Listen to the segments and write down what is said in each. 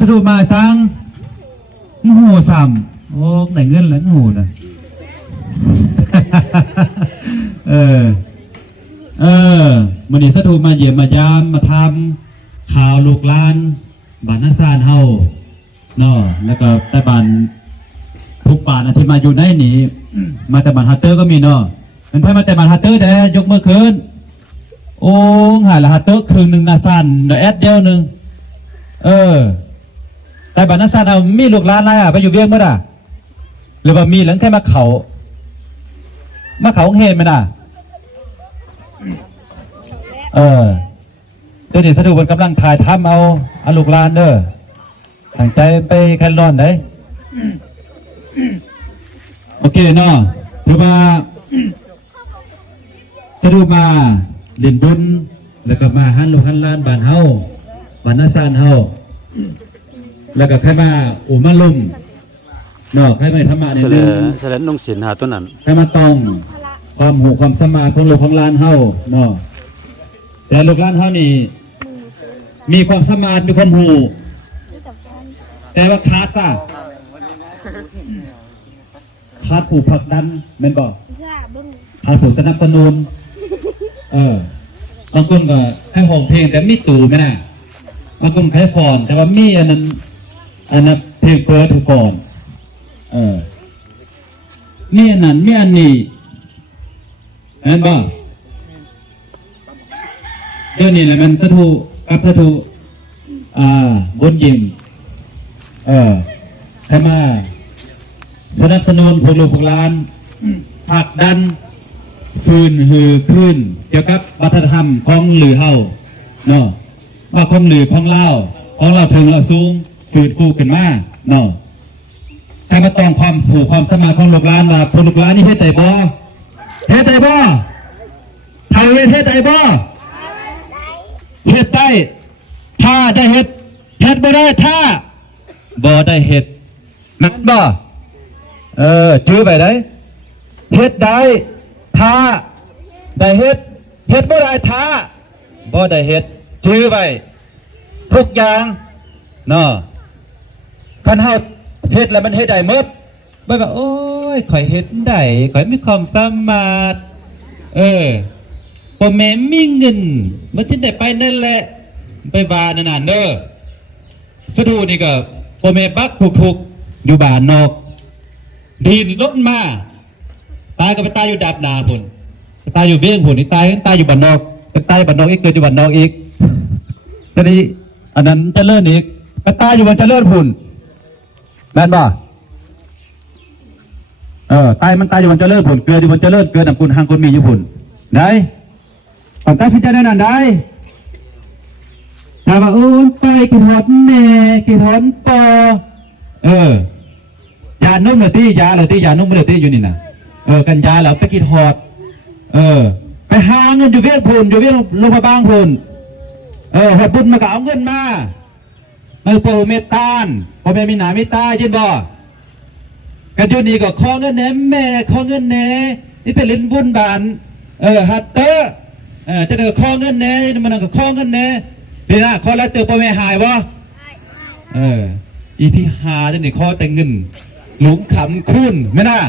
สะดุมาสร้างหูซ้ำโอ้ไหนเงินแล้วหูนะมันนี่สะดุมาเยี่ยมมายามมาทำข่าวลูกหลานบ้านนาซานเฮาเนาะแล้วก็แต่บ้านทุกบ้านที่มาอยู่ในนี้มาแต่บ้านฮัตเตอร์ก็มีเนาะเป็นไพ่มาแต่บ้านฮัตเตอร์ได้ยกมือขึ้นโอ้หาละฮัตเตอร์ครึ่งหนึ่งนาซานเดี๋ยวแอดเดียวหนึ่งแต่บ้านนาซานเอามีลูกหลานอะไรไปอยู่เวียงเมื่อไหร่หรือว่ามีหลังแค่มาเขาเฮนไหมน่ะเดี๋ยวนี้สะดวกกำลังถ่ายทำเอาลูกหลานเด้อตั้งใจไปแคนรอนได้โอเคเนาะถือว่าสะดวกมาเล่นบุญแล้วก็มาหันลูกหันหลานบ้านเฮาบ้านนาซานเฮาแล้วก็ใครมาอุมาลุ่มเนาะใครมาธรรมะเนี่ยเสร็จน้องศิลหาตัวนั้นใครมาต้องความหูความสมาของลูกของหลานเฮาเนาะแต่ลูกหลานเฮานี่มีความสมาธิมีความหูแต่ว่าขาดซะขาดผู้ผลักดันแม่นบ่ขาดผู้สนับสนุนบางคนก็ให้ห้องเพลงแต่มีตู่ไหมนะบางคนใช้ฟอนแต่ว่ามีอันนั้นเพลงเปิดถูกฟอนมีอันนั้นมีอันนี้เห็นบ่เดี๋ยวนี้แหละมันสะทูกับสะทูบนยิมให้มาสนับสนุนพวกลูกพวกหลานผลักดันฟืนหือขึ้นเกี่ยวกับวัฒนธรรมของหลือเฮาเนาะว่าของหลือของเล่าถึงเราสูงฝืดฟูขึ้นมาเนาะแต่มาต้องความผูกความสมาของลูกหลานว่าพวกลูกหลานนี่เฮ็ดได้บ่ไทยเฮ็ดได้บ่เฮ็ดได้ถ้าได้เฮ็ดบ่ได้ถ้าบ่ได้เฮ็ดนั่นบ่จื้อไปได้เฮ็ดได้ถ้าได้เฮ็ดบ่ได้ถ้าบ่ได้เฮ็ดจื้อไปทุกอย่างเนาะคันเฮาเฮ็ดแล้วมันเฮ็ดได้หมดบ่ว่าโอ้ยข่อยเฮ็ดได้ข่อยมีความสามารถพ่อแม่มีเงินมันถึงได้ไปนั่นแหละไปว่านั่นน่ะเด้อสะดูนี่ก็พ่อแม่บักถูกอยู่บ้านนอกดินรถมาตายก็ไปตายอยู่ดาบนาพุ่นตายอยู่เบี้ยงพุ่นนี่ตายอยู่บ้านนอกไปตายบ้านนอกอีกเกิดอยู่บ้านนอกอีกตอนนี้อันนั้นเจริญอีกไปตายอยู่บ้านเจริญพุ่นแม่นบ่ตายอยู่บ้านเจริญพุ่นเกิดอยู่บ้านเจริญเกิดน้ำคุณหางคุณมีอยู่พุ่นได้ปัจจัยสิจะได้นั่นได้ถ้าว่าโอ้ไปกินหอดแม่กินหอดปอยานุ่มเลยที่ยานุ่มเลยที่อยู่นี่นะกันยาแล้วไปกินหอดไปหาเงินอยู่เวียงพูนอยู่เวียงลงมาบางพูนหอดบุญมาก็เอาเงินมาโปรเมตานพอแม่มีหนามีตายินบ่กันอยู่นี่ก็ขอเงินแหนแม่ขอเงินแหนนี่เป็นเล่นบุญบานฮัตเตอร์จะเดือดข้อเงินแน่มันก็ข้อเงินแน่พี่นะข้อแล้วเตือนพ่อแม่หายวะอีพี่หาจะหนีข้อแต่เงินหลุมขำคุ้นไม่น่า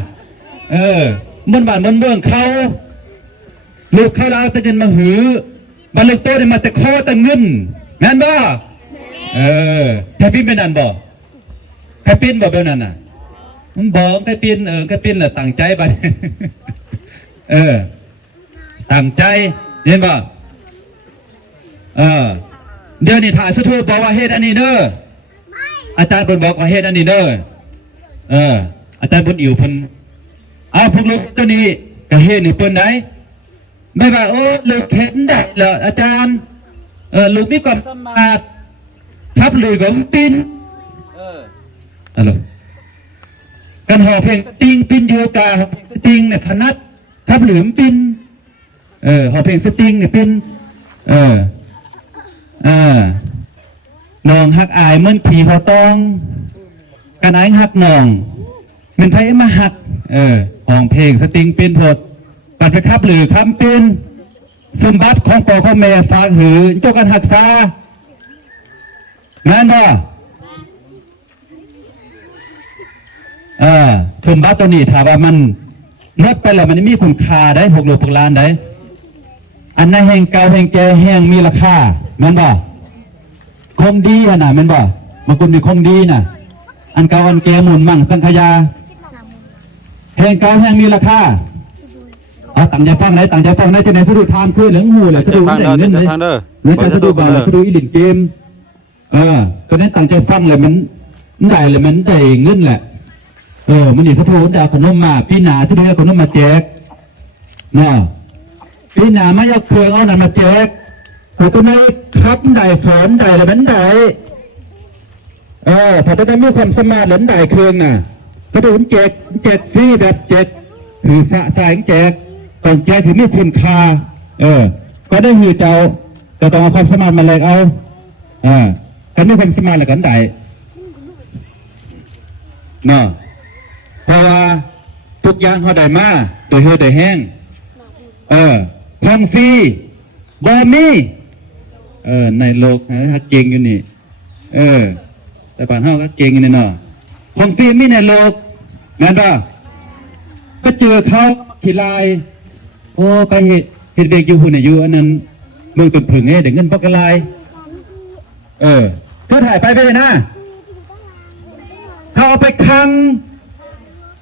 มันบ้านมันเมืองเขาลูกเขาเราแต่เงินมาหือบ้านลูกโตเนี่ยมาแต่ข้อแต่เงินงั้นบ่แค่ปิ้นเป็นนั่นบ่แค่ปิ้นบ่เป็นนั่นน่ะมันบอกแค่ปิ้นแค่ปิ้นแหละตั้งใจไปตั้งใจเห็นป่ะเดี๋ยวนี้ถ่ายสุทูบอกว่าเฮ็ดอันนี้เด้ออาจารย์บนบอกว่าเฮ็ดอันนี้เด้ออาจารย์บนอิ่วเพิ่นเอาพวกลูกตัวนี้ก็เฮ็ดนี่เพิ่นไหนไม่ว่าโอ้ลูกเห็นได้เหรออาจารย์ลูกมีความสามารถทับลุยของปิ้นอะไรกันห่อเพลงสติงปิ้นโยกาห่อเพลงสติงเนี่ยขนัดทับหลืมปิ้นห่อเพลงสติงเนี่ยเป็นน้องหักอายเหมือนขี่เขาตองกันไอ้หักน้องมันไผมาหักห้องเพลงสติงเป็นพดปัจจุบันหรือคำเป็นสมบัติของพ่อของแม่ฝากหือเจ้ากันหักษาแม่นบ่ สมบัติตัวนี้ถ้าว่ามันนับไปแล้วมันมีคุณค่าได้6 ล้านได้อันนั้นแห่งเก่าแห่งแก่แห่งมีราคาแม่นบ่คงดีขนาดแม่นบ่บางคนมีคงดีน่ะอันเก่าอันแก่หมุนมั่งสังขยาแห่งเก่าแห่งมีราคาตั้งใจฟังได้จะไหนสะดุดทามคือเหลืองหูเลยสะดุดได้เงินเลยเงินสะดุดบ่สะดุดอีหลินเกมตัวนั้นตั้งใจฟังเลยมันได้เลยมันได้เงินแหละมันนี่สะดุดได้ขนมมาพี่หนาสะดุดได้ขนมมาแจกเนาะพี่หนาไม่เอาเครื่องเอาหนังมาแจกแต่ตัวนี้ครับได้ฝนได้แล้วมันได้พอตัวนั้นมีความสมาร์ทหลันได้เครื่องน่ะสะดุดแจกฟรีแบบแจกหรือสายแจกต้องแจกถึงมีคุณค่าก็ได้หือเจ้าแต่ต้องเอาความสมาร์ทมาแลกเอากันไม่ความสมาร์ทแล้วกันได้เนาะเพราะว่าทุกอย่างเขาได้มาโดยเฮาได้แห้งของฟรีบ่มีในโลกฮักเก่งอยู่นี่แต่บ้านเฮาก็เก่งอยู่นี่เนาะของฟรีมีในโลกงั้นป่ะก็เจอเขาขี่ลายโอ้ไปเฮ็ดเด็กอยู่หุ่นอยู่อันนั้นเมืองตุ่นผึ่งเดี๋ยวเงินพกกระลายเขาถ่ายไปเลยนะเขาเอาไปคัง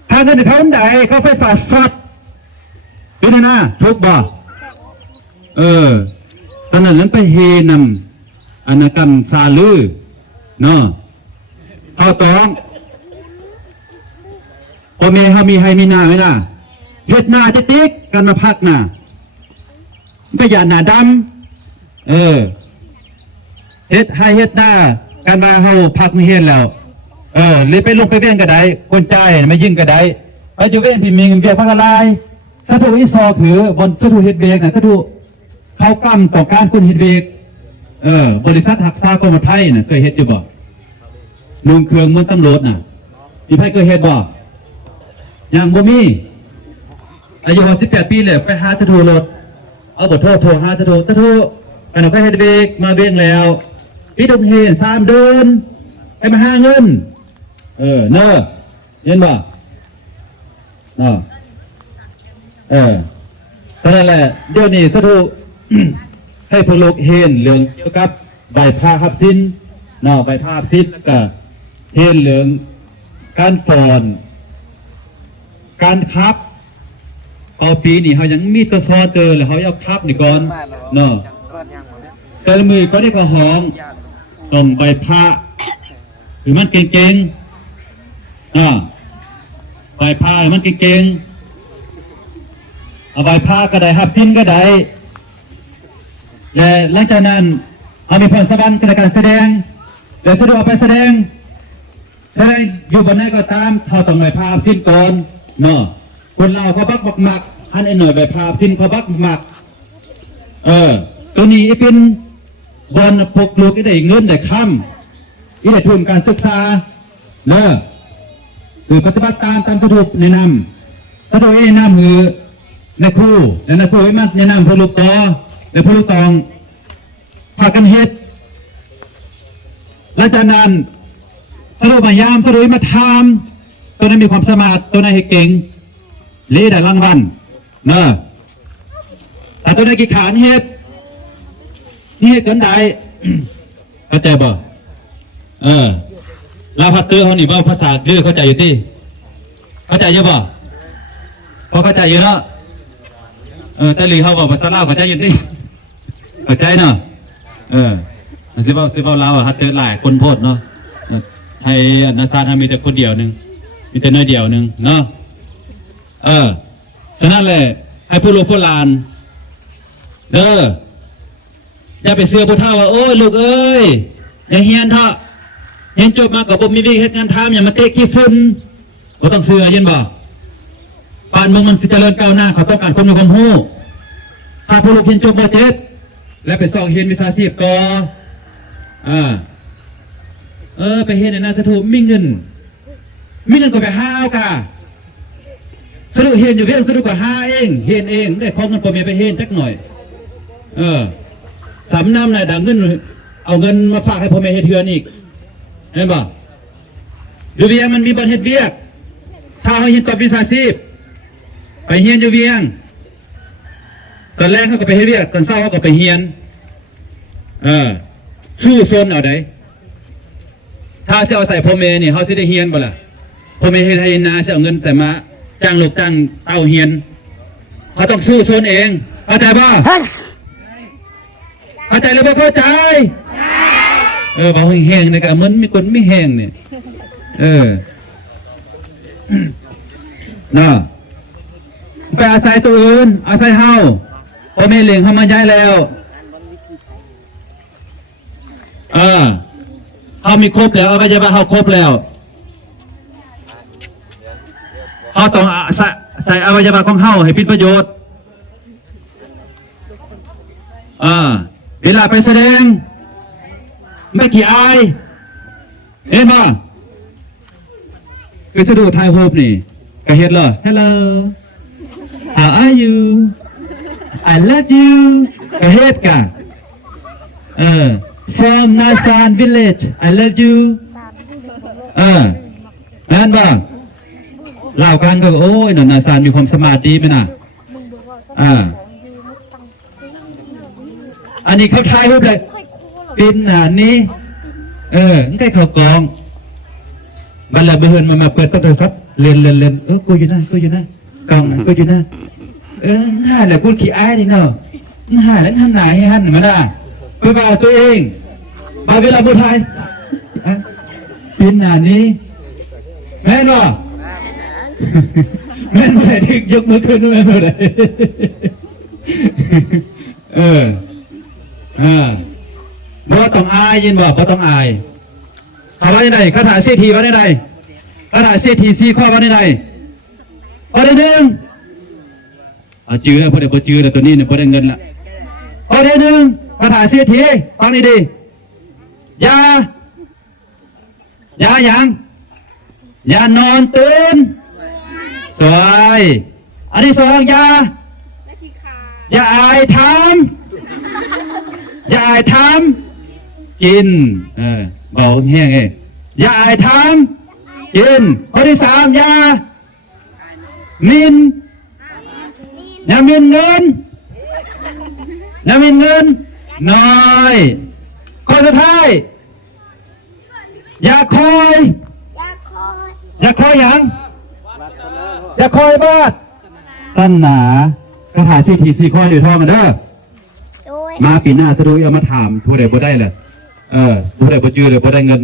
ทางเงินเขาไหนเขาไฟฟ้าสดดูนี่นะทุกบ่ตอนนั้นไปเฮนำอนกรรมซาลือเนาะเขาต้องพอเมย์เขามีให้มีหน้าไหมล่ะเฮ็ดหน้าจะติ๊กกันมาพักหน้าก็อย่าหน้าดำเฮ็ดให้เฮ็ดหน้าการมาเฮาพักนี่เฮ็ดแล้วเลยไปลงไปเว้นก็ได้คนใจไม่ยิ่งก็ได้ไปจะเว้นพี่มิงเบียพักอะไรสะดุอีซอคือบนสะดุเฮ็ดเบรกน่ะสะดุเขากำต่อการคุณเฮ็ดเบรกบริษัทหักษากรมไทยน่ะเคยเฮ็ดอยู่บ่ลุงเครื่องมันตำรวจน่ะพี่ไผเคยเฮ็ดบ่ยังบ่มีอายุ18 ปีแล้วไปหาสะดุรถเอาบ่โทรหาสะดุอันนั้นก็เฮ็ดเบรกมาเบรกแล้วพี่ต้องเฮ็ด3เดือนไปมาหาเงินเนอะเห็นบ่ตอนนั้นแหละเดี๋ยวนี้สะดุให้พวกลูกเห็นเรื่องเกี่ยวกับใบพาหับสิ้นใบพาหับสิ้นแล้วก็เห็นเรื่องการสอนการคับเอาปีนี่เขายังมีตัวซอเตอร์แล้วเขาเอาคับนี่ก่อนแต่ละมือก็ได้ก็ห้องต้องใบพาหรือมันเก่งใบพาหรือมันเก่งเอาใบพาก็ได้หับสิ้นก็ได้และหลังจากนั้นเอามีพรสวรรค์ในการแสดงและสะดวกไปแสดงอยู่บนไหนก็ตามเขาต้องใบพาสิ้นก่อนเนาะคนเราเขาบักหมักอันไอ้หน่อยใบพาสิ้นเขาบักหมักตัวนี้เป็นบอลปกลูกได้เงินได้คำได้ทุนการศึกษาเนอะคือปฏิบัติตามสะดวกแนะนำสะดวกแนะนำคือในครูและในครูให้มันแนะนำผู้ลูกต่อและผู้ลูกตองพากันเฮ็ดและจากนั้นสะดวกมายามสะดวกมาทำตัวนั้นมีความสามารถตัวนั้นให้เก่งเลี้ยได้รางวัลเนอะแต่ตัวนั้นกี่ขานเฮ็ดนี่เฮ็ดกันได้เข้าใจบ่ลาพัตเตอร์เขาหนีว่าภาษาดื้อเข้าใจอยู่ที่เข้าใจเยอะบ่พอเข้าใจเยอะเนาะแต่ลีเขาบอกภาษาลาวเข้าใจอยู่ที่เข้าใจเนาะสิบเอาลาวฮัตเตอร์หลายคนโพดเนาะไทยนาซาทมีแต่คนเดียวหนึ่งมีแต่น้อยเดียวหนึ่งเนาะฉะนั้นเลยให้ผู้ลูกผู้หลานอย่าไปเสือผู้เฒ่าว่าโอ้ยลูกเอ้ยอย่าเฮียนเถอะเฮียนจบมากับผมมีวิธีเหตุงานทำอย่ามาเตะขี้ฝุ่นก็ต้องเสือยินบ่ป่านเมืองมันสิเจริญก้าวหน้าเขาต้องการคนมีความรู้ถ้าผู้ลูกเฮียนจบมา7และไปสอบเฮียนวิชาชีพก่อไปเฮียนในนาสถูมีเงินก็ไปห้าวกะสรุปเฮียนอยู่เพียงสรุปก็ห้าเองเฮียนเองได้ของเงินพ่อแม่ไปเฮียนจักหน่อยสำน้ำนายดังเงินเอาเงินมาฝากให้พ่อแม่เฮ็ดเทือนอีกเห็นป่ะดูเวียมันมีบันเฮ็ดเวียก ถ้าเขาเฮียนตบวิชาชีพไปเฮียนอยู่เวียงตอนแรกเขาก็ไปให้เรียกตอนเช้าเขาก็ไปเฮียนสู้ซนเอาได้ถ้าจะเอาใส่พ่อเมย์นี่เขาสิได้เฮียนบ่ล่ะพ่อเมย์ให้นาจะเอาเงินแต่มาจ้างลูกจ้างเต้าเฮียนเขาต้องสู้ซนเองเข้าใจป่ะเข้าใจแล้วบ่เข้าใจบอกให้แห้งเลยกันมันมีคนไม่แห้งเนี่ยน่ะไปอาศัยตัวอื่นอาศัยเฮาพ่อแม่เลี้ยงเขามาย้ายแล้วเขามีครบแล้วเอาไปจะมาเขาครบแล้วเขาต้องใส่อวัยวะของเฮาให้เป็นประโยชน์เวลาไปแสดงไม่กี่อายเห็นป่ะคือสะดุดไทยโฮปนี่ก็เห็นเลย Hello How are you I love you ก็เห็นกันFrom Nasan Village I love you นั่นป่ะเล่ากันก็โอ้ยนาซานมีความสมาธิไหมนะอันนี้เขาทายรูปเลยปินนี้ใกล้เขากองบัลลังก์เบิร์นมาเปิดโทรศัพท์เล่นกูอยู่นั่นกองกูอยู่นั่นห่าแหละพูดขี้อายดิเนาะห่าแล้วทำไหนให้หันมาได้เพื่อบ่าวตัวเองบ่าวเวลาพูดไทยปินนี้แม่นบ่แม่นบ่ได้ที่ยกมือขึ้นแม่นบ่ได้บ่ต้องอายยินบ่ต้องอายเขาว่าในคาถาเศรษฐีว่าในคาถาเศรษฐี4 ข้อว่าในข้อที่ 1จื้อพอได้บ่จื้อแล้วตัวนี้เนี่ยบ่ได้เงินละข้อที่ 1คาถาเศรษฐีฟังดีๆอย่าหยังอย่านอนตื่นสวยอันที่ 2อย่าอายทำกินเบาแห้งอย่าอายทำกินข้อที่ 3อย่ามินเงินน้อยข้อสุดท้ายอย่าคอยหยังอย่าคอยบาดสั้นหนาคาถา4 ที 4 ข้ออยู่ท้องกันเด้อมาปีหน้าสะดุเอามาถามทัวเดบ่ได้เลยทัวเดบ่จื้อเลยบ่ได้เงิน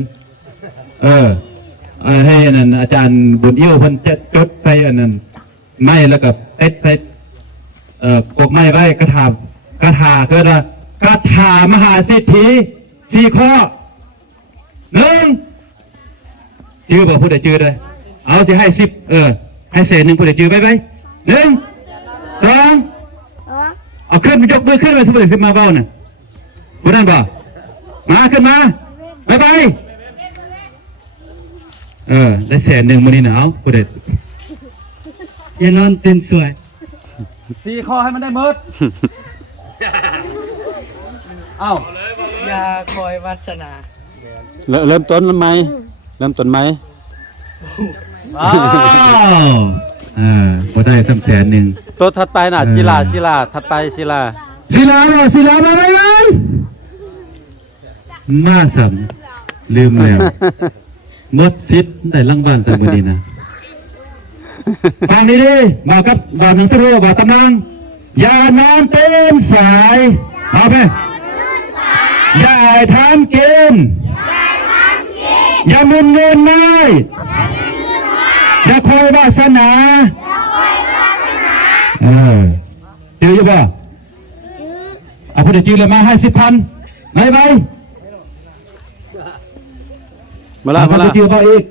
ให้อันนั้นอาจารย์บุญเอี้ยวเพิ่นจะจดใส่อันนั้นไม้แล้วก็เต็ดใส่กบไม้ไว้คาถาคือว่าคาถามหาเศรษฐี4 ข้อ 1จื้อบ่ผู้ใดจื้อได้เอาสิให้10ให้เศษ1ผู้ใดจื้อไป1 2เอาขึ้นยกมือขึ้นไปสมมติมาเบ้าน่ะผู้นั้นบ่มาขึ้นมาไปได้แสน 1มื้อนี้น่ะเอาผู้ใดอย่านอนตื่นสวย4 ข้อให้มันได้หมดเอ้าอย่าคอยวาสนาเริ่มต้นไหมบ่ได้ซ้ำแสน 1ตัวถัดไปน่ะศิลาถัดไปศิลามาไหมมาสัมลืมแล้วหมดสิทธิ์ได้รางวัลซะมื้อนี้นะฟังดีๆบอกหนังสือบอกตำนานอย่านอนเต้นสายเอาไปอย่าทำกินอย่ามึนเงินน้อยอย่าคอยวาสนาจื้ออยู่ป่ะเอาผู้ใดจื้อเลยมาให้10,000ไปมาละจื้อไปอีก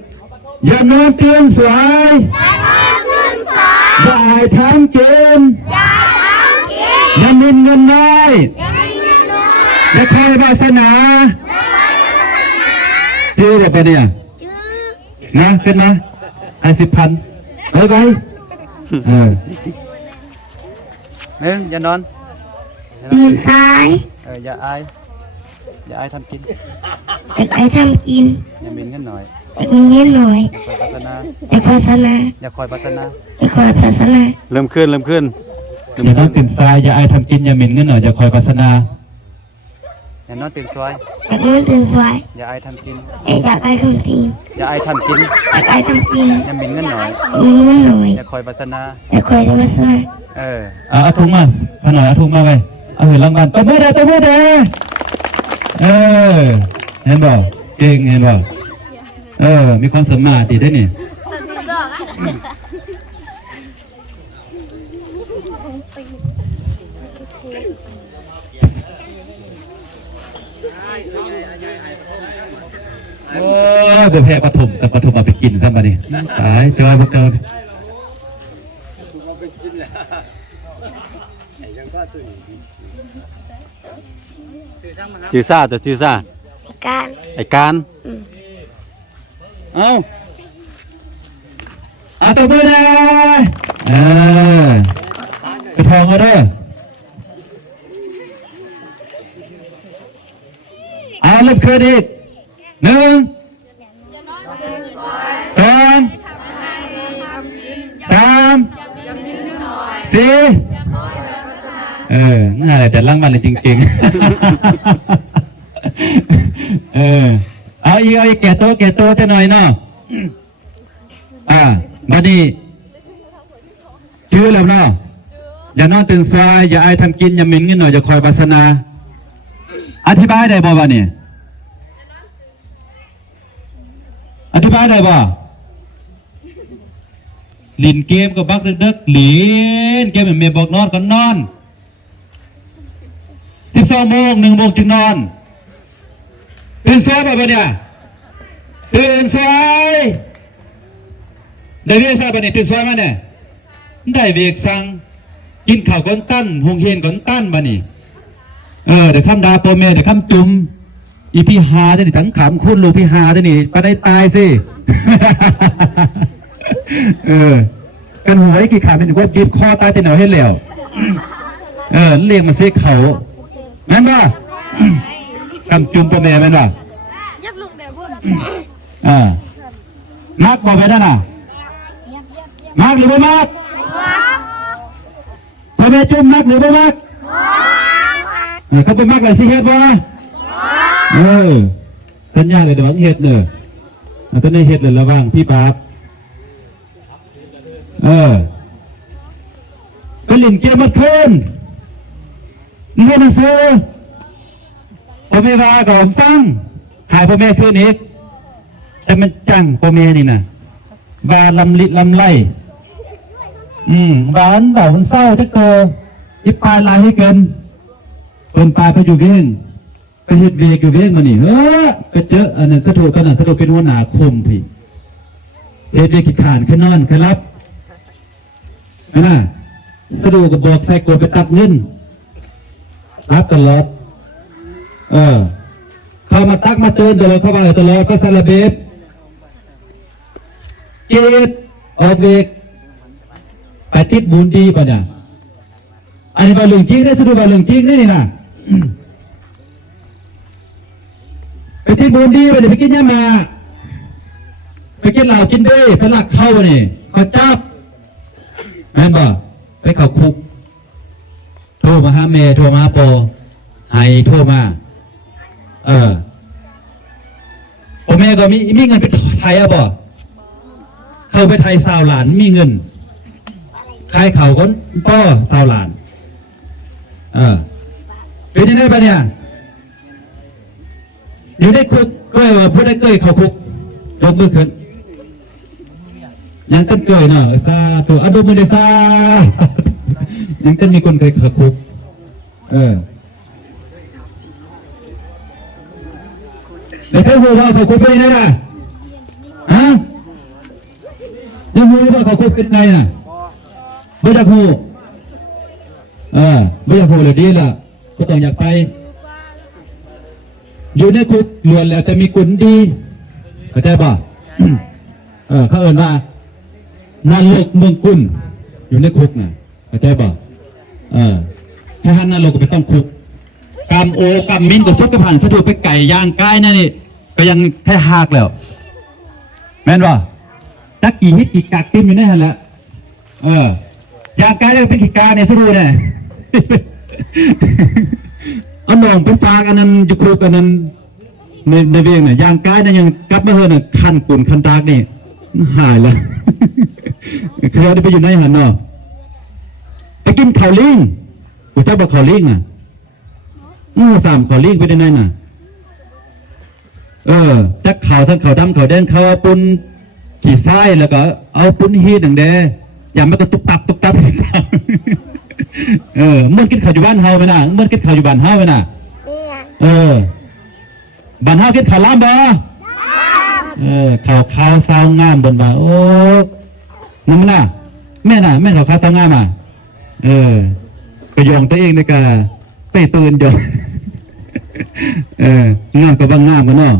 อย่านอนเตือนสายอย่าทำกินอย่ามึนเงินน้อยอย่าคอยวาสนาจื้อแบบเนี่ยนะขึ้นมาให้10,000ไปอย่านอนตาย อย่าอายทำกินอย่ามินกันหน่อย อยากมีเงินหน่อย อย่าคอยพัฒนา อยากโฆษณาอย่าคอยพัฒนา อยากคอยพัฒนา เริ่มขึ้นเริ่มขึ้น อย่าน้องตื่นสายอย่าอายทำกินอย่าหมิ่นเงินหน่อยอย่าคอยพัฒนา อย่านอนตื่นซอย อยากนอนตื่นสาย อย่าอายทำกิน อยากไอ้คำจริง อย่าอายทำกิน อยากไอ้ทำจริง อย่าหมิ่นเงินหน่อย มีเงินหน่อย อย่าคอยพัฒนา อยากคอยพัฒนา เออ เอาถุงมาพอหน่อยเอาถุงมาไปเอาเห็นรางวัลตบมือได้ตบมือได้เห็นบ่เก่งเห็นบ่มีความสามารถดีได้นี่โอ้ยบ่แพ้ปฐมแต่ปฐมเอาไปกินซะบัดนี้ตายเจอบ่เจอ จือซ่าแต่จือซ่า การ ไอ้การ เอาตัวมือได้กระทองเอาเด้อเอาเริ่มคืนอีก1 2 3 4 ง่ายแต่ล่างมันเลยจริงๆเอาอีกแก่โตจะหน่อยเนาะบัดนี้ชื่อแล้วเนาะอย่านอนตื่นสายอย่าอายทำกินอย่าหมิ่นเงินหน่อยอย่าคอยปัสนาอธิบายได้บ่บัดนี้อธิบายได้บ่ลินเกมก็บักดึกๆลินเกมเหมือนเมียบอกนอนก็นอน12 โมง 1 โมงจึงนอนตื่นสายบ่เนี่ยตื่นสายได้เรียกทราบบ่เนี่ยตื่นสายมาเนี่ยได้เวกสั่งกินข้าวก้นตั้นหงเฮนก้นตั้นบ่นี่เดี๋ยวคำดาโปรเมเดี๋ยวคำจุ่มอีพี่หาจะนี่ทั้งขำคุณลูกพี่หาจะนี่ไปได้ตายสิกันหัวไอ้กี่ขาเป็นว่าจีบคอตายที่ไหนให้แล้วเรียกมาเสกเขาแม่นป่ะคำจุ่มตัวแม่แม่นป่ะยับลุงเดี๋ยวพูดมักบอกไปได้น่ะมักหรือไม่มักตัวแม่จุ่มมักหรือไม่มักเขาไปมักอะไรสิเฮ็ดบ่สัญญาเลยเดี๋ยวเฮ็ดเนอะตอนนี้เฮ็ดเลยระวังพี่ป๊าบไปเล่นเกมมาคืนเรียนหนังสือพ่อแม่ว่าก่อนฟังหายพ่อแม่คืนอีกแต่มันจังพ่อแม่นี่นะบาลำลิลำไล่บานบ่าวมันเศร้าจักโตอีปลายลายให้เกินคนปลายไปอยู่เวียนไปเฮ็ดเวกอยู่เวียนมานี่ไปเจออันนั้นสะดวกกันน่ะสะดวกเป็นหัวหน้าคุมพี่เฮ็ดเวกขี้ขานขึ้นนอนขึ้นรับน่ะสะดวกกับบอกใส่กดไปตัดเงินรับตลอดเข้ามาตักมาเตือนตลอดเข้ามาตลอดก็ซาลาเบฟเกตออกเวกไปติดบุญดีป่ะเนี่ยอันนี้บาลงจริงได้สะดวกบาลงจริงได้นี่นะไปติดบุญดีไปเดี๋ยวไปกินยามาไปกินเหล้ากินด้วยไปหลักเข้าเนี่ยเขาจับแม่นบ่ไปเข้าคุกโทรมาหาเมย์โทรมาหาโปให้โทรมาโอเมย์ก็มีเงินไปไทยอ่ะบ่เข้าไปไทยสาวหลานมีเงินขายเขาคนป้อสาวหลานเป็นยังไงบ้างเนี่ยอยู่ในคุกก็ว่าผู้ได้เกยเข้าคุกยกมือขึ้นยังต้นเกยเนาะซาตัวอดุมือเดซายังต้นมีคนเคยเข้าคุกแต่ถ้าหัวเราเข้าคุกเป็นไงล่ะยังหัวเราเข้าคุกเป็นไงน่ะไม่อยากหูไม่อยากหูเลยดีล่ะก็ต้องอยากไปอยู่ในคุกล้วนแล้วแต่มีกุนดีเข้าใจป่ะเขาเอ่ยว่านรกเมืองกุนอยู่ในคุกน่ะเข้าใจป่ะถ้าท่านนรกก็ไปต้องคุกกรรมโอกรรมมินกับซุกกระผ่านสะดวกไปไก่ย่างกายนั่นนี่ก็ยังแค่หักแล้ว แม่นบ่จักกี่ฮิตกี่กักติ้มอยู่ในหั่นแหละอยากกายเป็นขี้กาเนี่ยสรู้เนี่ย อันน้องไปฝากอันนั้นอยู่คุกอันนั้นในเวียงเนี่ยยางกายเนี่ยยังกลับมาเฮือนน่ะคันกุ่นคันตากนี่หายแล้ว คือได้ไปอยู่ในหันเนาะไปกินข้าวลิงกูเจ้าบอกข้าวลิงอ่ะสามข้าวลิงไปได้ไหนน่ะจักข้าวทั้งข้าวดำข้าวแดงข้าวปุ้นขี่ไส้แล้วก็เอาปุ้นฮีดอย่างเด้อย่ามันก็ตุกตับมันกินข้าวอยู่บ้านเฮาไหมน่ะมันกินข้าวอยู่บ้านเฮาไหมน่ะบ้านเฮากินข้าวล้ำบ่ข้าวซาวงามบนบ่าโอ้นั่นมันน่ะแม่น่ะแม่ข้าวซาวงามอ่ะก็ยองตัวเองในกะไปตื่นเดี๋ยวงามกับบางงามกันเนาะ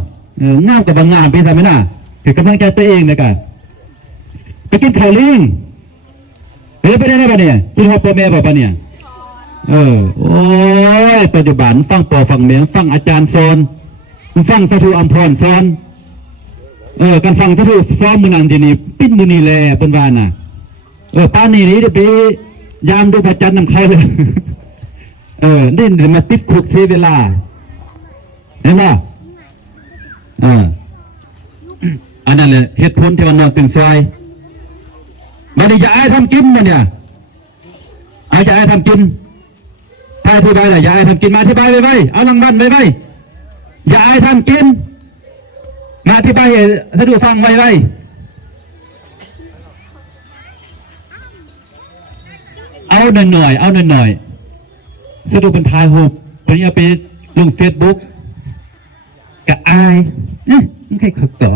งามกับบางงามเป็นไงไหมน่ะถือกำลังใจตัวเองในกะไปกินข้าวลิงไปได้ป่ะเนี่ยกินข้าวพ่อแม่ป่ะเนี่ยโอ้ยปัจจุบันฟังปอฟังเมียงฟังอาจารย์สอนฟังสถูอัมพรสอนการฟังสถูซ้อมมือนันทีนี้ปิ้นมือนี่แหละเป็นวาน่ะป้านี่เดี๋ยวไปยามดูพระจันทร์นำใครเลยนี่เดี๋ยวมาติดคุกเสียเวลาเห็นไหมอันนั้นเลยเหตุผลที่มันนอนตื่นสายมันอย่าไอ้ทำกินมันเนี่ยอย่าไอ้ทำกินถ้าอธิบายเลยอย่าไอ้ทำกินมาอธิบายไปเอาลังบันไปอย่าไอ้ทำกินมาอธิบายถ้าดูฟังไปเอาหน่อยสะดุเป็นทายหุบเป็นเอาไปลงเฟซบุ๊กกับอายไม่ใช่ขัดต่อ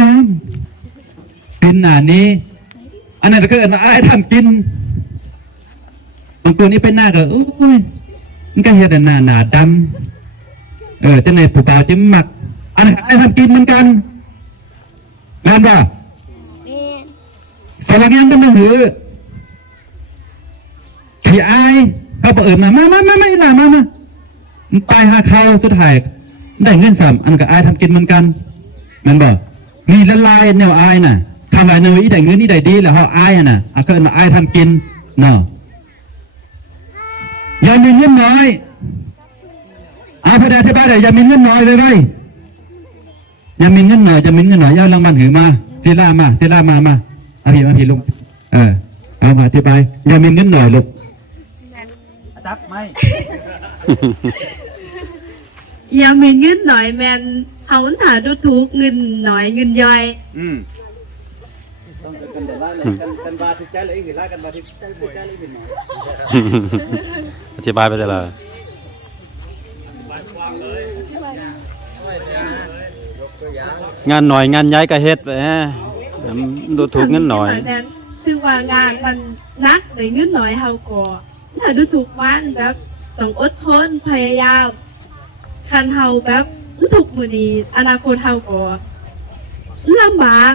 น้ำเป็นหนานี้อันนั้นก็อายทำกินบางตัวนี้เป็นหน้าก็อุ้ยมันก็เห็นแต่หนาดำจะในผู้บ่าวจะหมักอันนั้นอายทำกินเหมือนกันงานป่ะฝรั่งยังเป็นหือขี้อายเขาเปิดมาไม่ล่ะมาไปหาเขาสุดท้ายได้เงินสามอันกับอายทำกินเหมือนกันนั่นบอกมีละลายแนวอายน่ะทำอะไรเนยอีได้เงินอีได้ดีแล้วเขาอายน่ะก็มาอายทำกินเนาะอย่ามีเงินน้อยพระเดชที่บ้านอย่ามีเงินน้อยเลยอย่ามีเงินน้อยอย่าลังมันหือมาศิลามาพี่ลุงเอามาที่ไปอย่ามีเงินน้อยลูกจับไม่อย่ามีเงินหน่อยแมนเอาถาดูถูกเงินหน่อยเงินย่อยต้องกันบาที่ใจเลยอีกหลายกันบาที่ใจเลยอีกหน่อยอธิบายไปแต่ละงานหน่อยงานย้ายกระเฮ็ดดูถูกเงินหน่อยถึงว่างานมันนักในเงินหน่อยเฮาก่อถ้าดูถูกมันแบบต้องอดทนพยายามคันเฮาแบบถูกมือดีอนาคตเฮาก่อลำบาก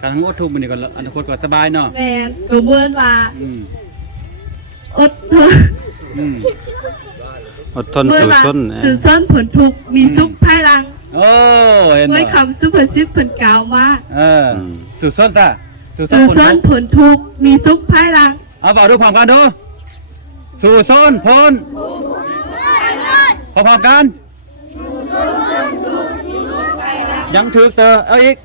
การทั้งอดทุกมันนี่ก็อนาคตก็สบายเนาะแม่ก็เบิ่นว่าอดทนสู่ซ้นผลทุกมีสุขภายหลังเมื่อคำสุภาษิตผลกล่าวมาสู่ซ้นซะสู่ซ้นผลทุกมีสุขภายหลังเอาบอกดูพร้อมกันดูสู่ซ้นผลพร้อมกันยังถือเตอเอาอีก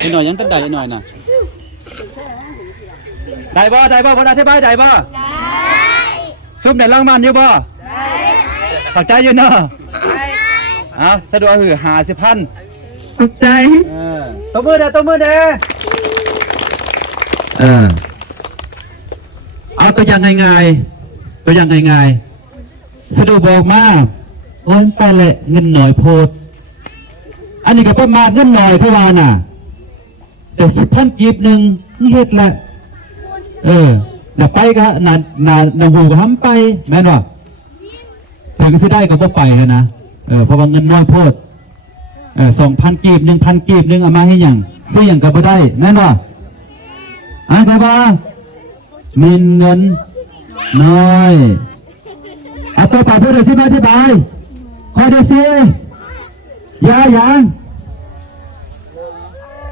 อีกหน่อยยังตั้งได้อีกหน่อยน่ะได้บ่พอได้ที่บ้านได้บ่ซุปเนี่ยลังมันอยู่บ่เข้าใจอยู่เนาะเอาสะดวกหือ50,000ขอบใจตัวมือเด้เอาตัวอย่างง่ายสะดวกบอกมาโอ้ยไปเลยเงินหน่อยโพดอันนี้ก็ประมาณเงินหน่อยเท่าไหร่น่ะแต่10,000กีบหนึ่งนี่เฮ็ดแหละเดี๋ยวไปก็นาหูก็ทำไปแม่นว่าถึงจะได้ก็บ่ไปกันนะเพราะว่าเงินน้อยโพด2,000กีบ1,000กีบนึงเอามาให้อย่างซื้ออย่างก็บ่ได้แม่นว่าครับว่ามีเงินน้อยเอาตัวป่าพูดอธิบาย ข้อที่สี่ยาอย่าง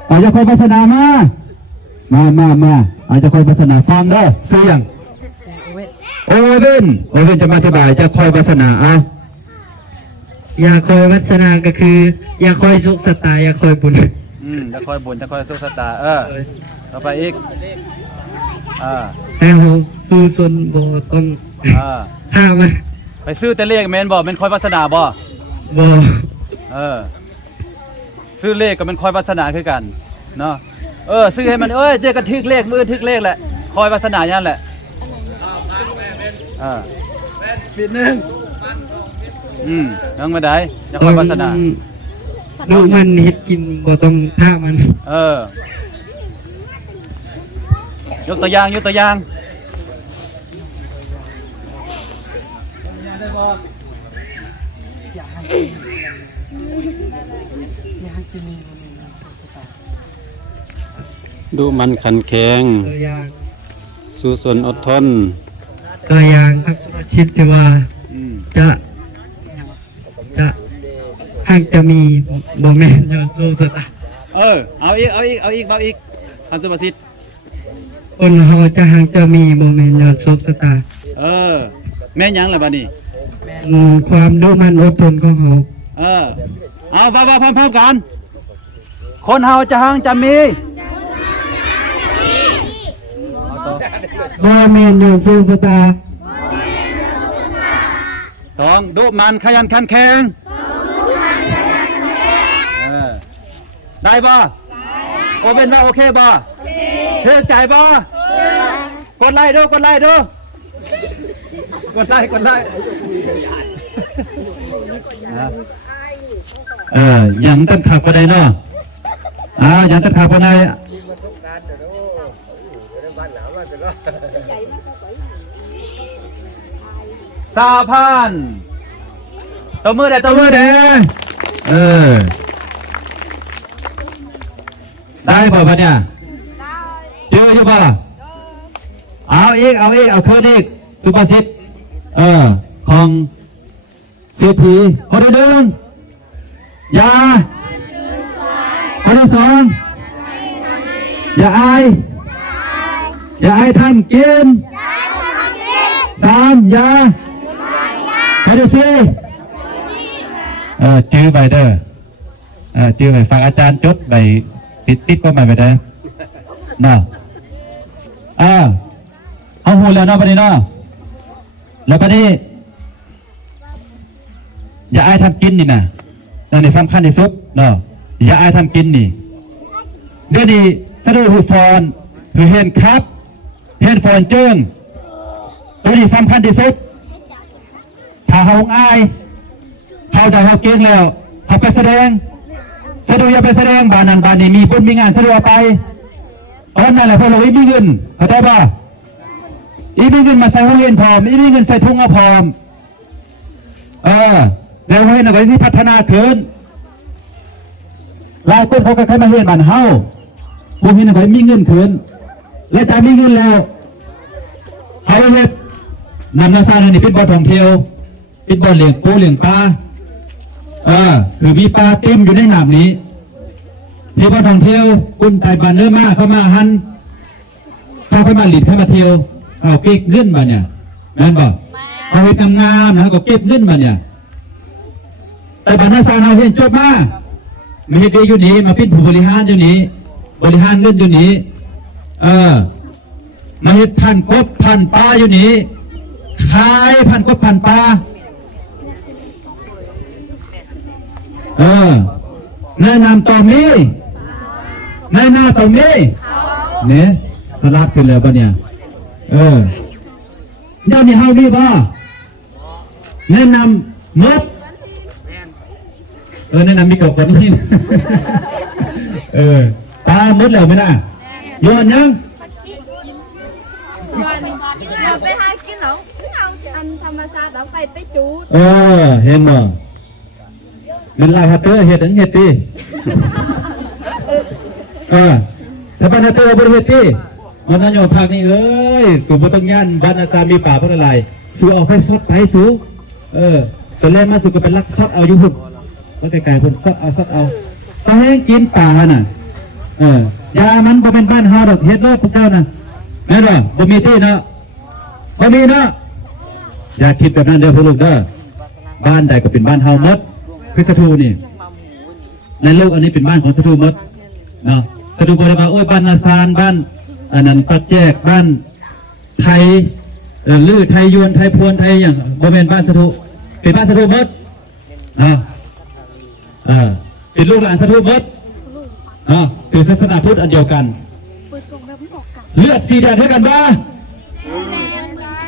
อาจจะคอยพัฒนามาอาจจะคอยพัฒนาฟังได้เสียงโอเว่นจะมาอธิบายจะคอยพัฒนาอ่ะ ยาคอยวัฒนาก็คือยาคอยสุขสตายาคอยบุญ จะคอยบุญจะคอยสุขสตาต่อไปอีกแต่เราสู้ซนบ่ต้องถ้ามัน ไปซื้อแต่เลขแม่นบ่เป็นคอยวัฒนาบ่ บ่ ซื้อเลขก็เป็นคอยวัฒนาคือกันเนาะซื้อให้มันเจ๊ก็ทึกเลขมือทึกเลขแหละคอยวัฒนาอย่างนั้นแหละปิดหนึ่งยังไม่ได้จะคอยวัฒนา ลูกมันเฮ็ดกินบ่ต้องถ้ามัน ยกตัวอย่างดูมันขันแข็ง ตัวอย่าง สู้สนอดทน ตัวอย่างครับสุภาษิตที่ว่าจะหากจะมีบ่แม่นยอดสู้สตา เอาอีกคำสุภาษิต คนเฮาจะหากจะมีบ่แม่นยอดสู้สตา แม่นยังล่ะบัดนี้ ความดุมันอดทนของเฮา เอาว่าพร้อมๆกันคนเฮาจะหังจะมี บ่แม่นยอดสู้สตา ต้องดุมันขยันขันแข็งได้บ่โอเป็นว่าโอเคบ่เชื่อใจบ่กดไลค์ดูกดไลค์ยังตั้งขาคนใดเนาะยังตั้งขาคนใดสาพันตัวมือแดงได้ป่ะบัดเนี่ยเจออยู่ป่ะเอาคืนอีกสุภาษิตของเศรษฐีคนที่หนึ่งอย่าคนที่สองอย่าอายทำกินสามอย่าคนที่สี่จื้อไปเด้อจื้อไปฝากอาจารย์จดไปติดก็มาไปได้เนาะเอาหูแล้วเนาะประเดี๋ยวเนาะแล้วประเดี๋ยวอย่าอายทำกินนี่นะตอนนี้สำคัญที่สุดเนาะอย่าอายทำกินนี่เดี๋ยวนี้ถ้าดูหูฟอนหูเห็นครับเห็นฟอนเจิ้งตัวนี้สำคัญที่สุดถ้าเขาอายเขาได้เขาเก่งแล้วเขาไปแสดงสะดวกอย่าไปแสดงบ้านนั้นบ้านนี้มีบุญมีงานสะดวกไปนั่นแหละพวกเราอีมีเงินเข้าใจป่ะอีมีเงินมาใส่ห้องเรียนพร้อมอีมีเงินใส่ถุงเอาพร้อมแล้วให้หน่วยที่พัฒนาขึ้นหลายคนเขาก็เคยมาเรียนบ้านเฮาพวกนี้หน่วยมีเงินขึ้นและจะมีเงินแล้วเขาเรียกนำมาสร้างในพิพิธภัณฑ์ท่องเที่ยวพิพิธภัณฑ์เลี้ยงปูเลี้ยงปลาคือมีปลาเต็มอยู่ในน้ำนี้ที่ว่าท่องเที่ยวคุณไต่บันเริ่มมาเข้ามาหันเข้ามาหลีดเข้ามาเที่ยวเอาเก็บเงินมาเนี่ยนั่นบอกเอาไปทำงานนะก็เก็บเงินมาเนี่ยแต่บันนาซาเราเห็นจบมาไม่เห็นดีอยู่นี้มาเป็นผู้บริหารอยู่นี้บริหารเงินอยู่นี้มาเห็นพันกบพันปลาอยู่นี้ขายพันกบพันปลาแนะนำต่อมีแนะนำต่อมีเนี่ยสลับขึ้นเลยปะเนี่ยย่ามีเฮาดีป่ะแนะนำมดแนะนำมีกบกว่านี้ปลามดแล้วไหมนะโยนยังไปหากินหรออันธรรมศาสตร์เราไปจูดเห็นบ่เงินลายฮัตเตอร์เห็ดอันเห็ดตีถ้าบ้านฮัตเตอร์บริเห็ดตีมันนั่งอยู่ภาคนี้เอ้ยกูบ่ต้องย่านบ้านอาจารย์มีป่าเพราะอะไรสู้เอาไฟสดไปสู้ ตัวแรกมาสุดก็เป็นลักซอดเอาอยู่หุ่นก็ไกลๆพุ่นซอดเอาตอนให้กินป่าน่ะยามันบ่เป็นบ้านเฮาดอกเฮ็ดโลกพวกเจ้าน่ะแม่นบ่บ่มีที่เนาะบ่มีเนาะอย่าคิดแบบนั้นเด้อพวกลูกเด้อบ้านใดก็เป็นบ้านเฮาหมดคือสถูนี่ในโลกอันนี้เป็นบ้านของสถูหมดเนาะสถูบ่ได้ว่าโอ้ยบ้านนาซานบ้านอันนั้นปักแจกบ้านไทยลื้อไทยยวนไทยพวนไทยอย่างบ่แม่นบ้านสถูเป็นบ้านสถูหมดเป็นลูกหลานสถูหมดเป็นศาสนาพุทธอันเดียวกันเลือดสีแดงด้วยกันบ่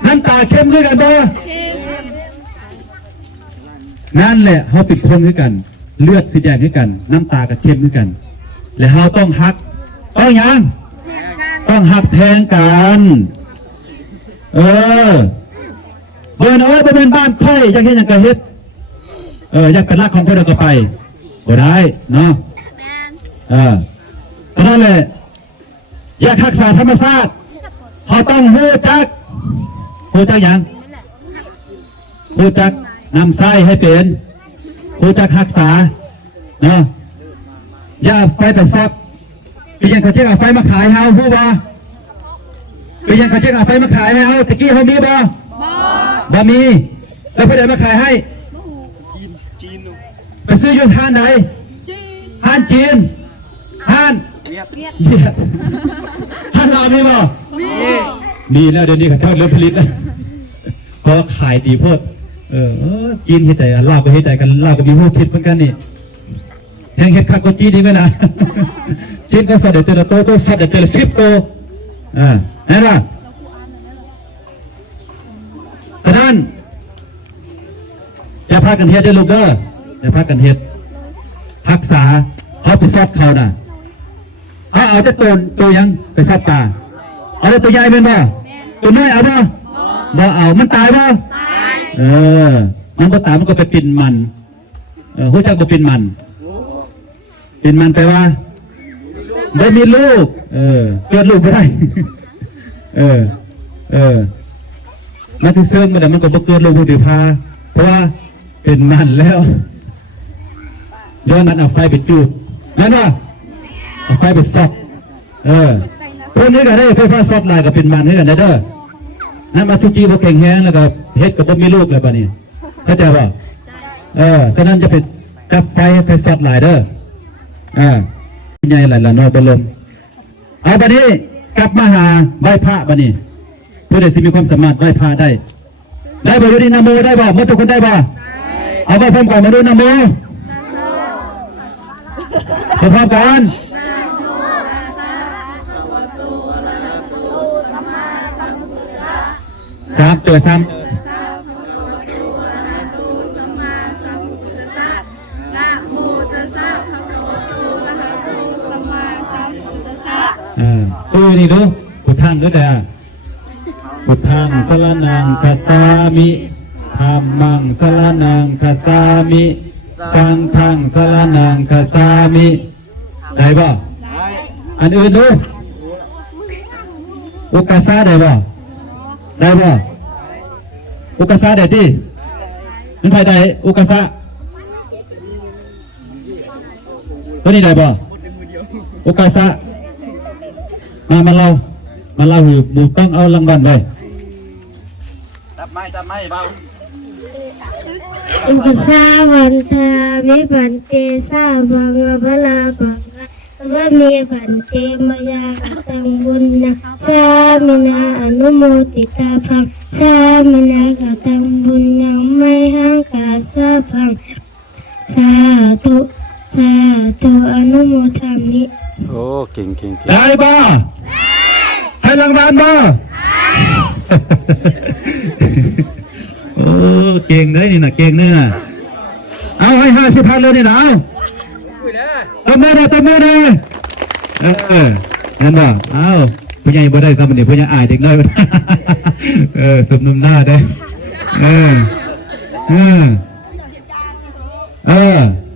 น้ำตาเข้มด้วยกันบ่นั่นแหละเขาปิดคนด้วยกันเลือดสีแดงด้วยกันน้ำตากับเข้มด้วยกันและเขาต้องฮักต้องยังต้องหักแทงกันเบอร์น้อยไปเป็นบ้านค่อยอยากเห็นอย่างกระเฮ็ดอยากเป็นรักของคนเดียวก็ไปก็ได้เนาะเพราะนั่นแหละอยากรักษาธรรมชาติเขาต้องหูจักยังหูจักนำไส้ให้เป็นหูจักรักษาเนาะอย่าไฟแต่ซับไปยังเขาเจ๊เอาไฟมาขายเฮาผู้บ่ไปยังเขาเจ๊เอาไฟมาขายให้เฮาตะกี้เขามีบ่มีแล้วผู้ใดมาขายให้จีนไปซื้ออยู่ห้านไหนห้านจีนห้านเวียดห้านลาวมีบ่มีแล้วเดี๋ยวนี้เขาเริ่มผลิตแล้วก็ขายดีโพดจีนเฮ็ดแต่ลาวก็เฮ็ดแต่กันลาวก็มีหูคิดเหมือนกันนี่แทงเฮ็ดข้าวก็จีนดีไหมล่ะจีนก็สัตว์เดือดโตสัตว์เดือด10 โตเห็นป่ะฉะนั้นอย่าพากันเฮ็ดได้ลูกเด้ออย่าพากันเฮ็ดรักษาเขาไปซับเขาน่ะเอาจะตัวยังไปซับตาเอาตัวใหญ่เป็นบ่ตัวน้อยเอาบ่เอามันตายบ่มันก็ตายมันก็ไปปิ่นมันหัวใจก็ปิ่นมันไปว่าได้มีลูกเกิดลูกไม่ได้มาที่เสื่อมมาแต่มันก็บ่เกิดลูกผู้ดีพาเพราะว่าเป็นมันแล้วย้อนนั้นเอาไฟไปจูดนั่นว่าเอาไฟไปซับคนนี้ก็ได้ไฟฟ้าซับลายก็เป็นมันนี่กันเด้อนั่นมาสุจีบ่เก่งแห้งแล้วก็เฮ็ดก็บ่มีลูกแล้วป่ะนี่เข้าใจป่ะฉะนั้นจะไปจับไฟซับลายเด้อใหญ่หลายละน้อยบลมเอาบัดนี้กลับมาหาไหว้พระบัดนี้ผู้ใดสิมีความสามารถไหว้พระได้บ่อยู่นี่นะโมได้บ่หมดทุกคนได้บ่เอาไปพร้อมกันมาดูนะโมพร้อมกัน3 ตัวนี่ดูพุทธังด้วยแต่พุทธังสรณังคัสสามิธัมมังสรณังคัสสามิสังฆังสรณังคัสสามิได้บ่อันอื่นดูอุกัสสะได้บ่อุกัสสะได้ที่มันไปได้อุกัสสะตัวนี้ได้บ่อุกัสสะมาเล่าอยู่บูต้องเอารางวัลไว้จับไม้เบาอุปสาวันทามิปันเตสาวังอภลาปังวะเมปันเตมยากตังบุญนะสามินาอนุโมติตาภังสามินากตังบุญนังไม่หังกาสาภังสาธุอนุโมทามิโอ้เก่งได้บ่ให้รางวัลบ่โอ้เก่งเลยนี่นะเก่งเนี่ยเอาให้50,000เลยนี่นะเอาตบมือเลยนั่นบ่เอาผู้ใหญ่บ่ได้ซ้ำนี่ผู้ใหญ่อายเด็กน้อยสมน้ำหน้าได้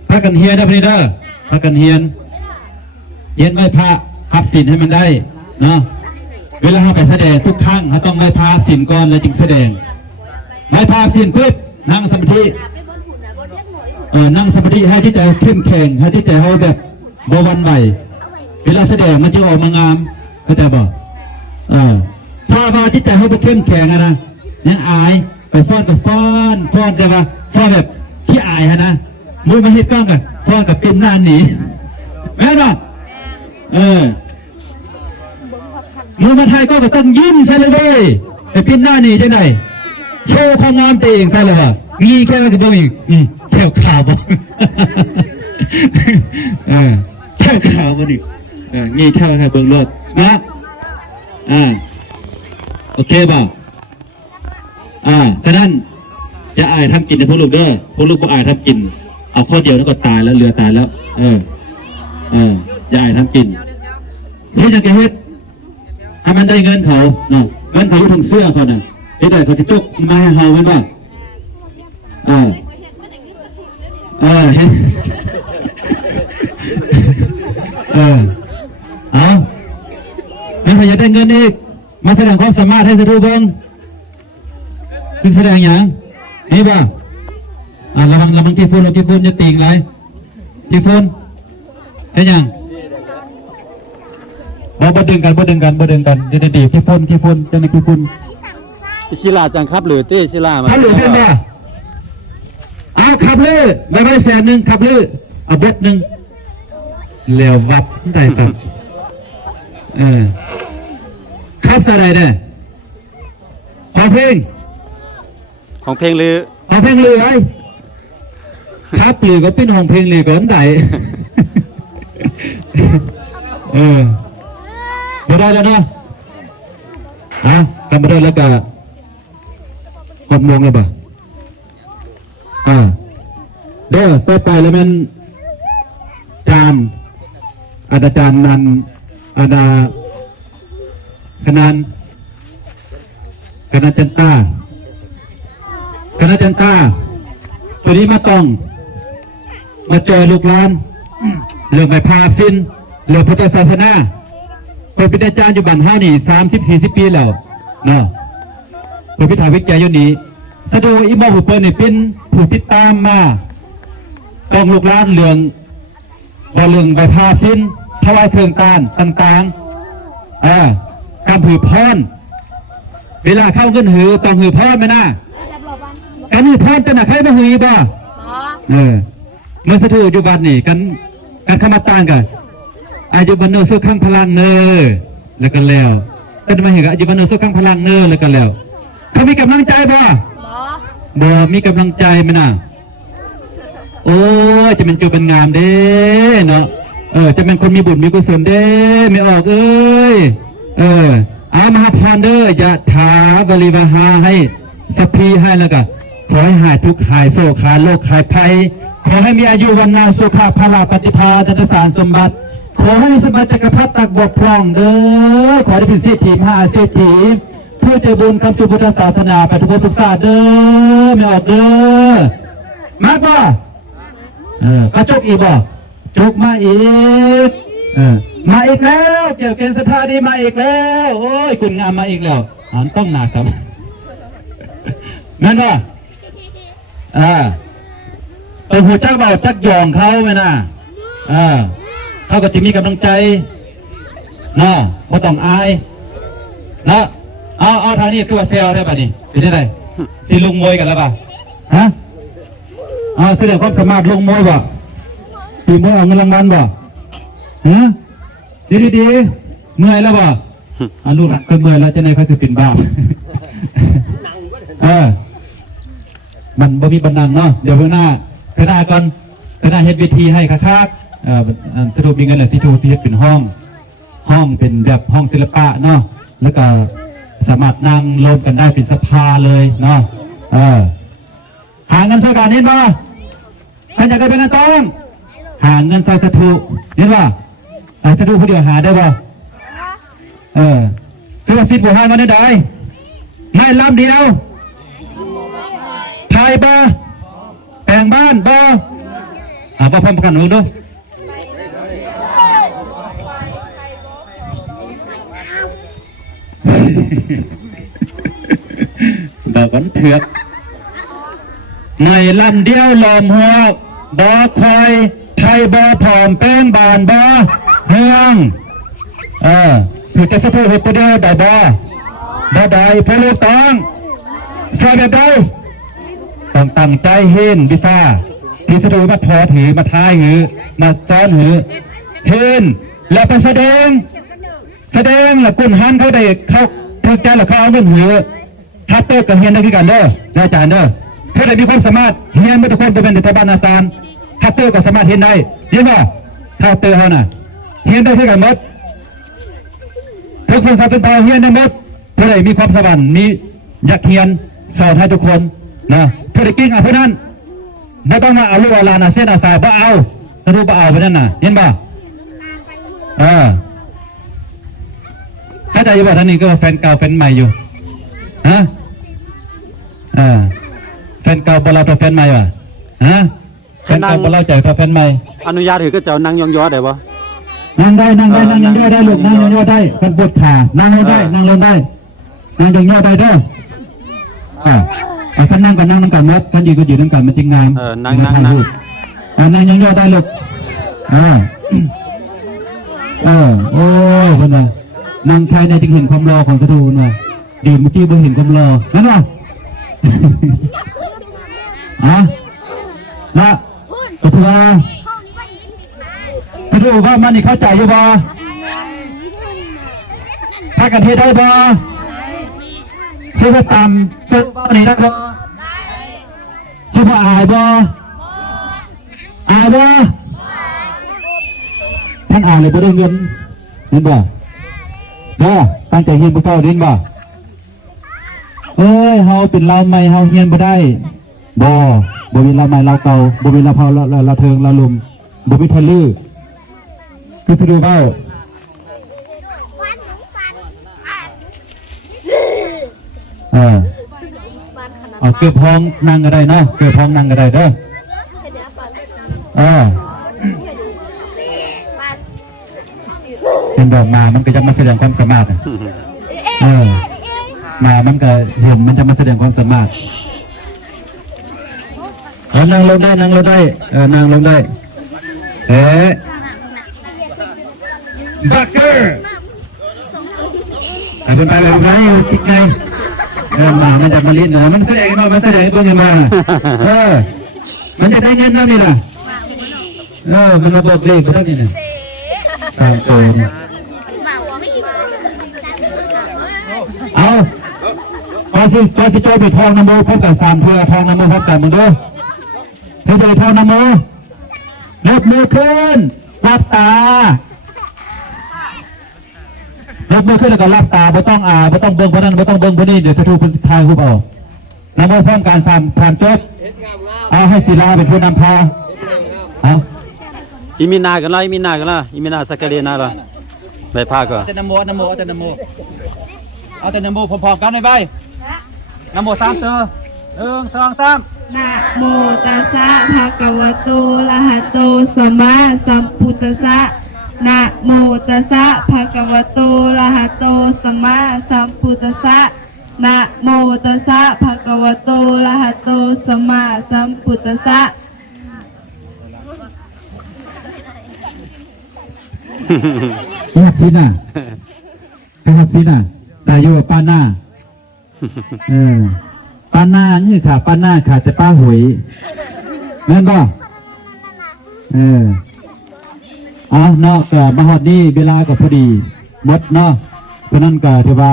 พากันเฮียนได้พี่เด้อพากันเฮียนไม่พระหับศีลให้มันได้เนาะเวลาเราไปแสดงทุกครั้งเราต้องได้พาศีลก่อนแล้วจึงแสดงไม่พาศีลปุ๊บนั่งสมาธิ นั่งสมาธิให้ที่ใจเข้มแข็งให้ที่ใจเขาแบบบ่หวั่นไหวเวลาแสดงมันจะออกมางามเข้าใจบ่ถ้าว่าที่ใจเขาไปเข้มแข็งนะยังอายไปฟ้อนกับฟ้อนแต่ว่าฟ้อนแบบที่อายนะมือมาเฮ็ดกล้องกับฟ้อนกับเป็นหน้าหนีแม่นบ่มือมาไทยก็ต้องยิ้มใช่เลยแต่เป็นหน้าหนีจังไดโชว์ความงามตัวเองใช่เลยว่ะมีแค่นั้นก็บ่อีกแค่ข่าวบ่แค่ข่าวบ่ดิมีแค่เบิ่งรถนะโอเคป่ะฉะนั้นจะอายทำกินในพวกลูกเด้อพวกลูกก็อายทำกินเอาข้อเดียวแล้วก็ตายแล้วเรือตายแล้วจะอายทำกินเฮ็ดจังไงเฮ็ดให้มันได้เงินเขาเนาะเงินเขาอยู่ตรงเสื้อเขาน่ะเฮ็ดได้เขาจะจกมาให้เฮาไว้ป่ะเอาไม่พยายามได้เงินอีกมาแสดงความสามารถให้สะดุ้งเบิ้งคือแสดงอย่างนี่ป่ะระวังที่ฝุ่นจะตีงไรที่ฝุ่นเป็นยังบ่ดึงกันดีที่ฝุ่นจะในที่ฝุ่นศิลาจังครับหรือเต้ศิลามาขับหรือเป็นบ่เอาขับเลยไม่แสนหนึ่งขับเลยเอาบดหนึ่งแล้ววัดได้ครับขับสะใดเนี่ยของเพลงหรือไอ้ครับหรือก็เป็นของเพลงหรือก็อันใดไม่ได้แล้วนะกำมาได้แล้วก็6 โมงแล้วป่ะเด้อไปแล้วมันอาจารย์นันคณะจันตาตัวนี้มาต้องมาเจอลูกหลานเรื่องไม่พาฟินเรื่องพุทธศาสนาเป็นอาจารย์อยู่บ้านเฮานี่30-40 ปีแล้วเนาะเป็นพิธาวิจัยอยู่นี่สะดวกอิมอผู้เปิ้ลนี่เป็นผู้ติดตามมาต้องลูกหลานเรื่องใบพาฟินถวายเครื่องการต่างๆการหือพรเวลาเข้าเงินหือต้องหือพรไหมนะการหือพรจะหนักให้มาหือบ่เมื่อสะดวกอยู่บ้านนี่กันเข้ามาต่างกันอายุบันเนอร์สู้ข้างพลังเนอแล้วกันแล้วแต่มาเห็นอายุบันเนอร์สู้ข้างพลังเนอแล้วกันแล้วเขามีกำลังใจบ่มีกำลังใจไหมนะโอ้ยจะเป็นจูเป็นงามเด้เนาะจะเป็นคนมีบุญมีกุศลเด้ไม่ออกมหาพรเด้อยะถาบริวหาให้สัพพีให้แล้วก็ขอให้หายทุกข์หายโศกหายโรคหายภัยขอให้มีอายุวันนาสุขภาลาปฏิภาธนสารสมบัติขอให้มีสมบัติจักรพรรดิตักบกพร่องเด้อขอได้เป็นเศรษฐีมหาเศรษฐีผู้ใจบุญคำจุพุทธศาสนาปฏิบัติศึกษาเด้อไม่ออกเด้อมากบ่ก็จกอีกบ่จกมาอีกมาอีกแล้วเกี่ยวกับสถานีมาอีกแล้วโอ้ยคุณงามมาอีกแล้วต้องหนักครับนั่นบ่หัวเจ้าเบาจักยองเขาไหมนะเขาก็จะมีกำลังใจเนาะไม่ต้องอายเนาะเอาทางนี้คือว่าเซลได้ป่ะนี่เป็นยังไงสิลุงมวยกันแล้วป่ะแสดงความสามารถลุงมวยป่ะตีมวยเอาเงินรางวัลป่ะดีเมื่อยแล้วป่ะลูกหลักก็เมื่อยแล้วจะในเขาจะเป็นบ้ามันบ่มีบันดังเนาะเดี๋ยวเพื่อหน้าก่อนเพื่อหน้าเฮ็ดวิธีให้คักสรุปมีเงินเหลือที่เฮ็ดเป็นห้องเป็นแบบห้องศิลปะเนาะแล้วก็สามารถนั่งรวมกันได้เป็นสภาเลยเนาะหาเงินใส่การนี้ป่ะใครอยากได้เป็นนักต้องหาเงินใส่สถูนี่ป่ะใส่สถูผู้เดียวหาได้ป่ะซื้อสิทธิ์บวกให้มาได้ไม่ล้ำเดียวไทยป่ะแปลงบ้านป่ะพร้อมกันหนูดูดอกกันเถือกในลำเดียวหลอมหัว บ่คอยไทยบ่ผอมแป้งบานบ่เฮืองถือแต่สะโพกเฮ็ดตัวเดียวได้บ่ได้เพื่อเลือกตั้งใส่แบบใดต้องตั้งใจเห็นวิซ่าที่สะดวกมาพอถือมาท้ายหือมาซ้อนหือเห็นแล้วไปแสดงแล้วกุนหันเขาได้เขาถูกใจแล้วเขาเอาเงินหือถ้าเติร์กับเฮียนได้คือกันเด้ออาจารย์เด้อเพื่อได้มีความสามารถเฮียนไม่ทุกคนเป็นในทบานอาสานถ้าเติร์ก็สามารถเฮียนได้เห็นบ่ถ้าเติร์เขาน่ะเฮียนได้คือกันหมดทุกคนสาวเป็นพอเฮียนได้หมดเพื่อได้มีความสามารถนี้อยากเฮียนสอนให้ทุกคนนะเพื่อได้กิ้งเพื่อนั้นไม่ต้องมาเอาลูกเอาลานเส้นอาสาบ่เอาสรุปบ่เอาไปนั่นน่ะเห็นบ่ถ้าใจอยู่บ่ท่านนี้ก็แฟนเก่าแฟนใหม่อยู่ฮะแฟนเก่าบ่เราต่อแฟนใหม่ว่ะฮะแฟนเก่าบ่เราใจต่อแฟนใหม่อนุญาตถือก็เจ้านั่งยองๆได้บ่ นั่งได้นั่งย่อได้ลูกนั่งย่อได้เป็นปวดขานั่งได้นั่งลงได้นั่งย่อได้เด้อท่านนั่งกันนั่งนั่งกันมัดท่านยืนก็ยืนนั่งกันมันจริงงามนั่งนั่งย่อได้ลูกโอ้ยคนน่ะนั่งใครในจึงเห็นความรอของกระดูกน่ะดีเมื่อกี้บ่เห็นความรอนั่นว่ะนะกระดูว่ามันนี่เข้าใจอยู่บ่ถ้ากันเทได้บ่ซื้อมาตำซื้อบ้านี่ได้บ่ซื้อมาอายบ่ท่านอ่านเลยบ่ได้เงินเห็นบ่ตั้งใจเฮียนบ่เก่าเรียนบ่เฮาเป็นลาวใหม่เฮาเฮียนบ่ได้บ่มีลาวใหม่ลาวเก่าบ่มีลาวเผาลาวเทิงลาวลุมบ่มีทะลือคือสิดูเบ้าเอาเกือบห้องนั่งก็ได้เนาะเกือบห้องนั่งก็ได้เด้อเป็นดอกมามันก็จะมาแสดงความสามารถมามันก็เห็นมันจะมาแสดงความสามารถนั่งลงได้นั่งลงได้บักเกอร์เป็นไปแบบไหนติดไงมามันจะมาลิ้นนะมันแสดงมามันแสดงตัวนี้มามันจะได้เงินเท่านี้นะมันระบบเลขเท่านี้นะตามตัวเอาพอสิโจไปทองน้ำโมพบกับสามเพื่อทองน้ำโมพบกันมึงดูเพื่อจะทองน้ำโมยกมือขึ้นรับตายกมือขึ้นแล้วก็รับตาไม่ต้องไม่ต้องเบิ่งพนั้นไม่ต้องเบิ่งพนี้เดี๋ยวจะถูกเป็นทางหุบเอาน้ำโมพร้อมการผ่านโต๊ะเอาให้ศิลาเป็นผู้นำพาเอาอีมินากันละอีมินาสักกะเรนาละใบผ้าก็เอาแต่น้ำโมเอาแต่น้ำโมพร้อมๆกันไปน้ำโม3เจอ1 2 3นะโมตัสสะภะคะวะโตอะระหะโตสัมมาสัมพุทธัสสะนะโมตัสสะภะคะวะโตอะระหะโตสัมมาสัมพุทธัสสะนะโมตัสสะภะคะวะโตอะระหะโตสัมมาสัมพุทธัสสะหับสิน่ะตายอยู่ป้าหน้าป้าหน้านี่ค่ะป้าหน้าค่ะจะป้าหวยเงินบ่เนาะก็มาฮอดนี่เวลาก็พอดีหมดเนาะเพราะนั้นก็ถือว่า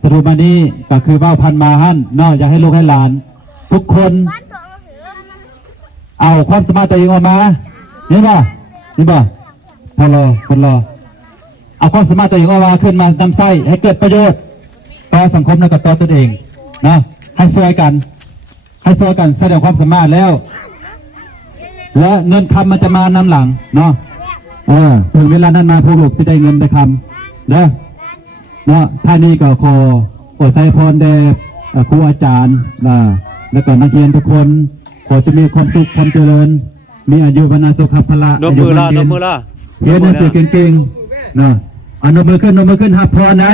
สรุปมานี้ก็คือว่าพันมาหั่นเนาะอยากให้ลูกให้หลานทุกคนเอาความสามารถตัวเองออกมาเห็นบ่คนรอเอาความสามารถตัวเองออกมาขึ้นมานำไส้ให้เกิดประโยชน์ต่อสังคมและก็ต่อตนเองนะให้ช่วยกันแสดงความสามารถแล้วและเงินคำมันจะมานำหลังเนาะถึงเวลานั้นมาผู้ลูกจะได้เงินได้คำเนาะท่านี้ก็ขอใส่พรแด่ครูอาจารย์แล้วก็นักเรียนทุกคนขอจะมีความสุขความเจริญมีอายุวรรณสุขภาละนมมือละเรียนหนังสือเก่งๆนะนมมือขึ้นหับพรได้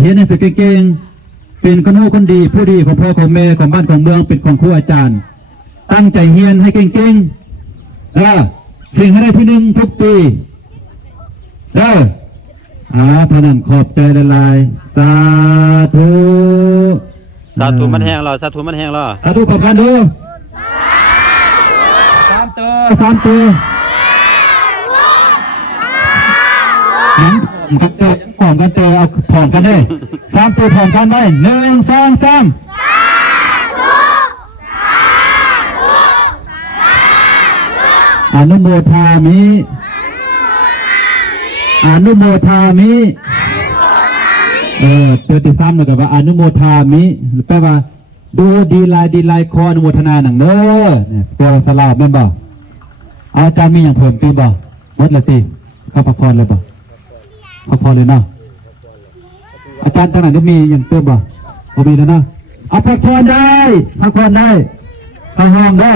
เรียนหนังสือเก่งๆเป็นคนดีผู้ดีของพ่อของแม่ของบ้านของเมืองเป็นของครูอาจารย์ ตั้งใจเรียนให้เก่งๆสิ่งให้ได้ที่หนึ่งทุกปีเท่านั้นขอบใจละลายสาธุ สาธุมันแห้งแล้วสาธุมันแห้งแล้ว สาธุขอบคุณดูสามตัวพร้อมกันเตะเอาพร้อมกันได้สามตัวพร้อมกันได้1 2 3อนุโมทามิอนุโมทามิตัวที่ซ้ำเลยกับว่าอนุโมทามิแปลว่าดูดีลายคออนุโมทนาหนังเด้อเนี่ยตัวสลาบแม่นบ่อาจารย์มีอย่างเพิ่มตีบ่หมดเลยตีเข้าพักผ่อนเลยบ่พักผ่อนเลยเนาะอาจารย์ท่านไหนได้มีอย่างเติมบ่มีแล้วเนาะเอาพักผ่อนได้เข้าห้องได้